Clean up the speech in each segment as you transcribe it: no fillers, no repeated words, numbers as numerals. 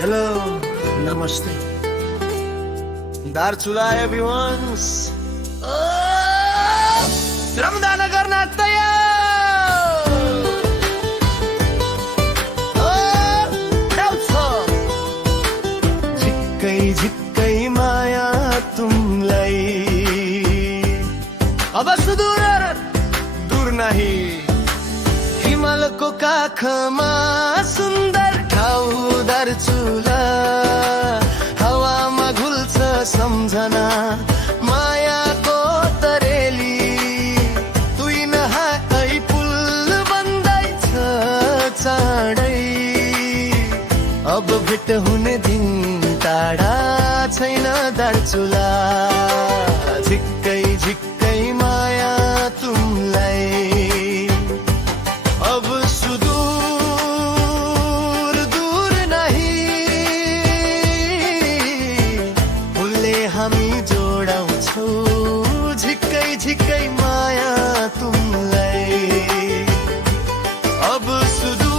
hello नमस्ते दार्चुला एभ्रिवान्स श्रमदान गर्न तयार झिक्कै झिक्कै माया तुमलाई अब सुदूर दूर नाही हिमालको काखमा सुन्दर ठाउँ दार्चुला हावामा घुल्छ सम्झना मायाको तरेली तुई नहाकै पुल बन्दैछ चाँडै अब भेट हुने दिन टाढा छैन दार्चुला झिक्कै झिक्कै माया तुमलाई अब सुदूर दूर नहीं फुलले हामी जोडाउँछौ झिक्कै झिक्कै माया तुमलाई अब सुदूर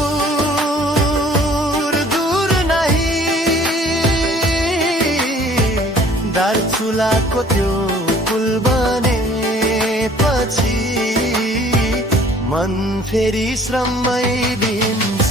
दूर नहीं दार्चुलाको त्यो पुल बनेपछि मन फेरि श्रममै दिन्छ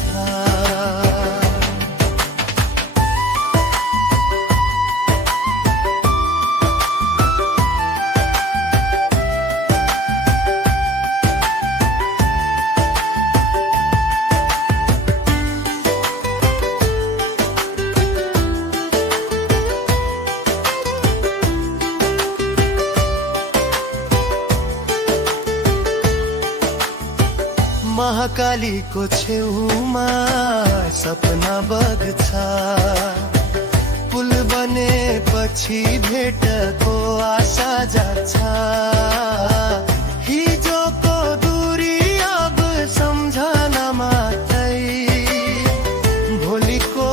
महाकालीको छेउमा सपना बग्छ पुल बनेपछि भेटको आशा जान्छ हिजोको दूरी अब सम्झना मात्रै भोलिको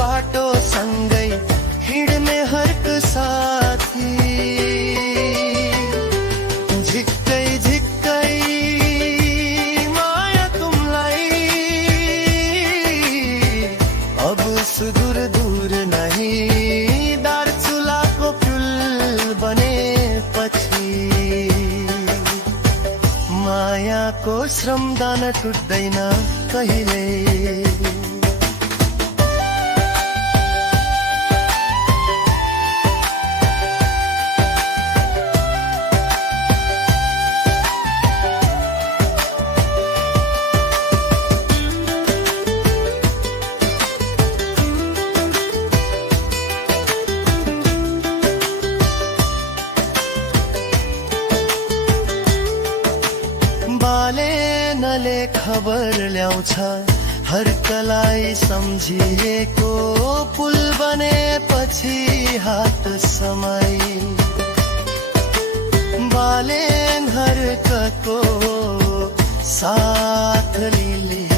बाटो सँगै हिँड्ने हर्क साथी झिक्कै झिक्कै सुदूर दूर नहीं दार्चुलाको पुल बनेपछि मायाको श्रमदान टुट्दैन कहिले बालेनले खबर ल्याउँछ हर्कलाई सम्झिएको पुल बनेपछि हात समय बालेन हर्कको साथ लिले